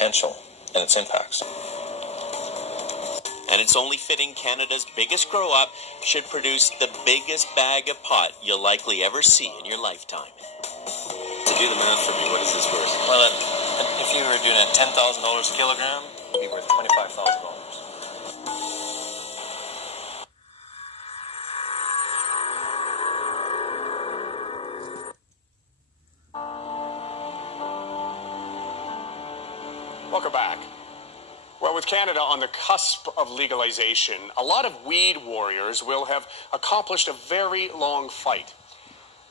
potential and its impacts. And it's only fitting Canada's biggest grow-up should produce the biggest bag of pot you'll likely ever see in your lifetime. To do the math for me, what is this worth? Well, if you were doing it $10,000 a kilogram, it would be worth $25,000. Welcome back. Well, with Canada on the cusp of legalization, a lot of weed warriors will have accomplished a very long fight.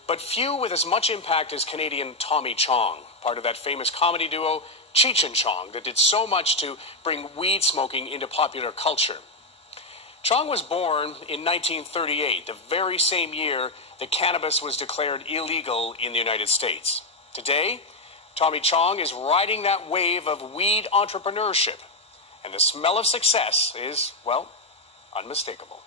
But few with as much impact as Canadian Tommy Chong, part of that famous comedy duo Cheech and Chong that did so much to bring weed smoking into popular culture. Chong was born in 1938, the very same year that cannabis was declared illegal in the United States. Today, Tommy Chong is riding that wave of weed entrepreneurship. And the smell of success is, well, unmistakable.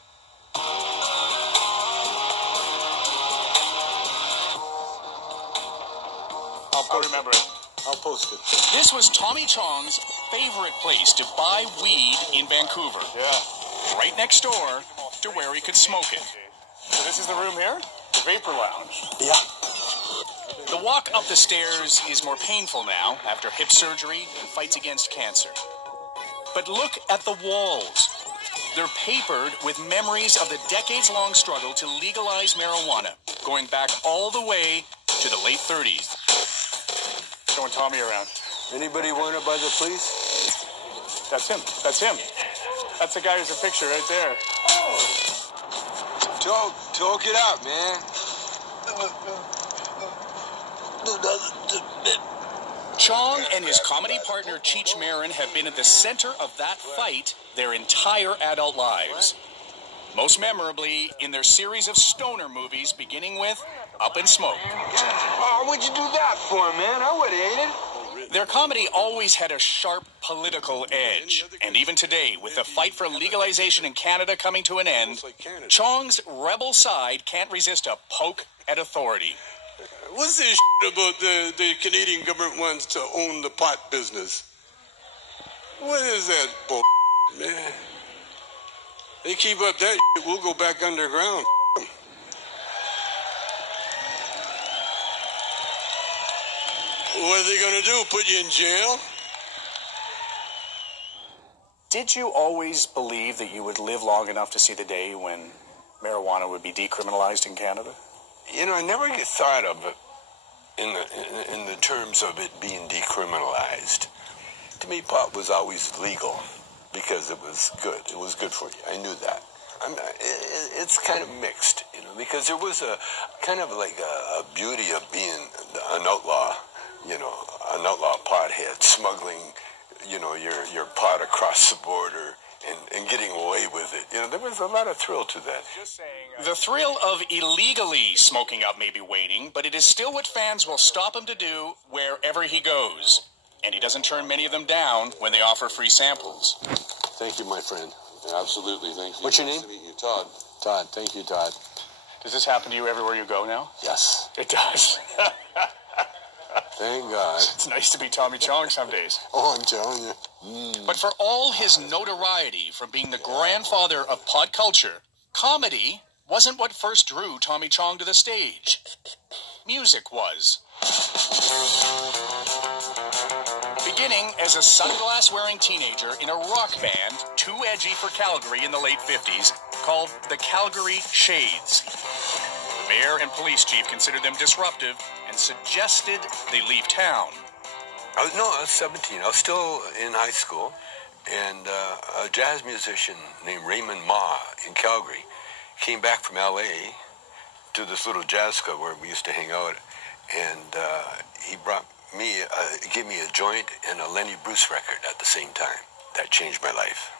I'll remember it. I'll post it. This was Tommy Chong's favorite place to buy weed in Vancouver. Yeah. Right next door to where he could smoke it. So this is the room here? The Vapor Lounge. Yeah. The walk up the stairs is more painful now after hip surgery and fights against cancer. But look at the walls. They're papered with memories of the decades-long struggle to legalize marijuana, going back all the way to the late 30s. Showing Tommy around. Anybody wanted by the police? That's him. That's him. That's the guy who's a picture right there. Talk it out, man. Chong and his comedy partner Cheech Marin have been at the center of that fight their entire adult lives. Most memorably in their series of stoner movies beginning with Up in Smoke. Oh, what'd you do that for, man? I would've ate it. Their comedy always had a sharp political edge. And even today, with the fight for legalization in Canada coming to an end, Chong's rebel side can't resist a poke at authority. What's this about the Canadian government wants to own the pot business? What is that bull, man? They keep up that we'll go back underground. What are they going to do, put you in jail? Did you always believe that you would live long enough to see the day when marijuana would be decriminalized in Canada? You know, I never thought of it in the terms of it being decriminalized. To me, pot was always legal because it was good. It was good for you. I knew that. It's kind of mixed, you know, because there was a kind of like a beauty of being an outlaw, you know, an outlaw pothead, smuggling, you know, your pot across the border and getting away with it. You know, there was a lot of thrill to that. The thrill of illegally smoking up may be waning, but it is still what fans will stop him to do wherever he goes. And he doesn't turn many of them down when they offer free samples. Thank you, my friend. Absolutely, thank you. What's your name? Nice to meet you, Todd. Todd. Thank you, Todd. Does this happen to you everywhere you go now? Yes. It does. Thank God. It's nice to be Tommy Chong some days. Oh, I'm telling you. But for all his notoriety from being the grandfather of pot culture, comedy wasn't what first drew Tommy Chong to the stage. Music was. Beginning as a sunglass-wearing teenager in a rock band, too edgy for Calgary in the late 50s, called the Calgary Shades. The mayor and police chief considered them disruptive and suggested they leave town. I was 17. I was still in high school, and a jazz musician named Raymond Ma in Calgary came back from L.A. to this little jazz club where we used to hang out, and he brought me, gave me a joint and a Lenny Bruce record at the same time. That changed my life.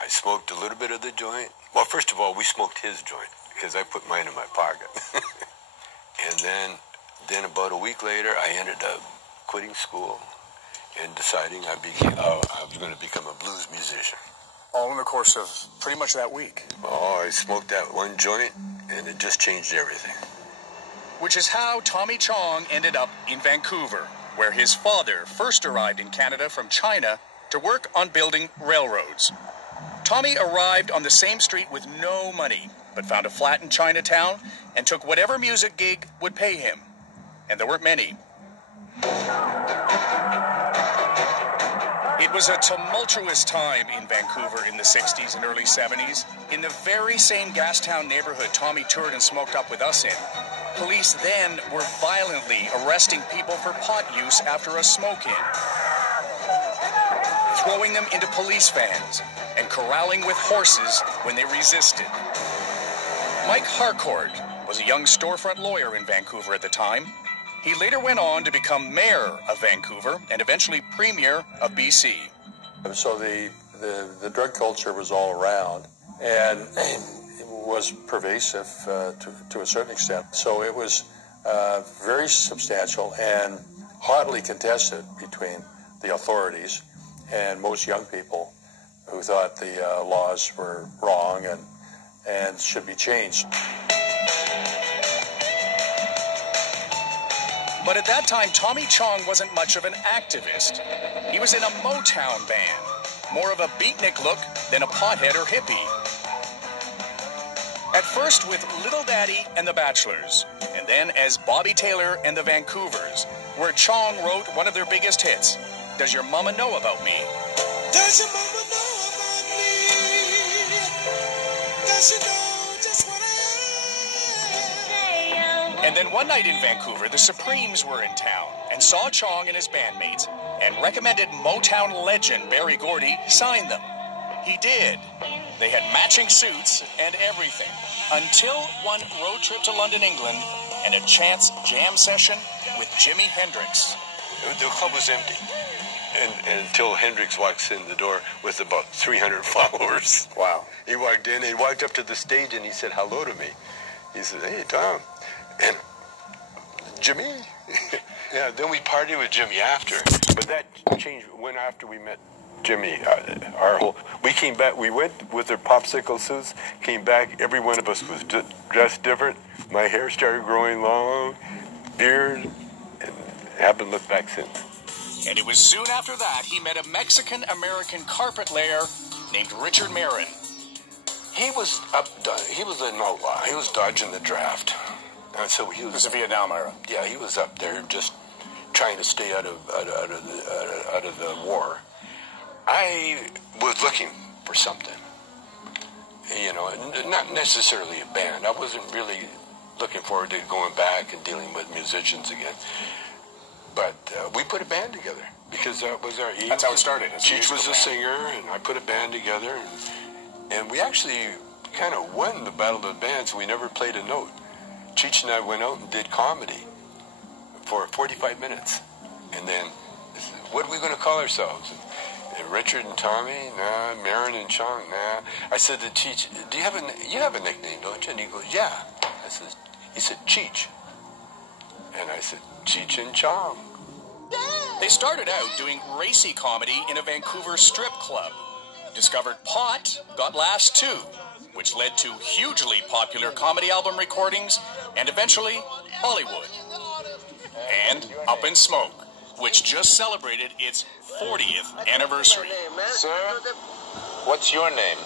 I smoked a little bit of the joint. Well, first of all, we smoked his joint because I put mine in my pocket. And then about a week later, I ended up quitting school and deciding I was going to become a blues musician. All in the course of pretty much that week. Oh, I smoked that one joint, and it just changed everything. Which is how Tommy Chong ended up in Vancouver, where his father first arrived in Canada from China to work on building railroads. Tommy arrived on the same street with no money, but found a flat in Chinatown and took whatever music gig would pay him. And there weren't many. It was a tumultuous time in Vancouver in the 60s and early 70s. In the very same Gastown neighborhood Tommy toured and smoked up with us in, police then were violently arresting people for pot use after a smoke-in, throwing them into police vans, and corralling with horses when they resisted. Mike Harcourt was a young storefront lawyer in Vancouver at the time. He later went on to become mayor of Vancouver and eventually premier of BC. So the drug culture was all around and it was pervasive to a certain extent. So it was very substantial and hotly contested between the authorities and most young people who thought the laws were wrong and should be changed. But at that time, Tommy Chong wasn't much of an activist. He was in a Motown band, more of a beatnik look than a pothead or hippie. At first with Little Daddy and the Bachelors, and then as Bobby Taylor and the Vancouvers, where Chong wrote one of their biggest hits, Does Your Mama Know About Me? Does your mama know about me? Does she know just what I am? And then one night in Vancouver, the Supremes were in town and saw Chong and his bandmates and recommended Motown legend Berry Gordy sign them. He did. They had matching suits and everything, until one road trip to London, England, and a chance jam session with Jimi Hendrix. The club was empty. And until Hendrix walks in the door with about 300 followers. Wow. He walked in, and he walked up to the stage, and he said hello to me. He said, "Hey, Tom." And Jimmy? Yeah, then we partied with Jimmy after. But that changed when after we met Jimmy. We came back, we went with our popsicle suits, came back, every one of us was dressed different. My hair started growing long, beard, and haven't looked back since. And it was soon after that he met a Mexican-American carpet layer named Richard Marin. He was an outlaw. He was dodging the draft. And so he was a Vietnam era. Yeah, he was up there just trying to stay out of the war. I was looking for something, not necessarily a band. I wasn't really looking forward to going back and dealing with musicians again. But we put a band together because that was our. That's how it started. Cheech was a singer, and I put a band together, and we actually kind of won the Battle of the Bands. We never played a note. Cheech and I went out and did comedy for 45 minutes, and then what are we going to call ourselves? And Richard and Tommy, nah. Marin and Chong, nah. I said to Cheech, you have a nickname, don't you? And he goes, yeah. He said, Cheech. And I said, Cheech and Chong. They started out doing racy comedy in a Vancouver strip club. Discovered pot, got Laughs Too, which led to hugely popular comedy album recordings, and eventually Hollywood. And Up in Smoke, which just celebrated its 40th anniversary. Sir, what's your name?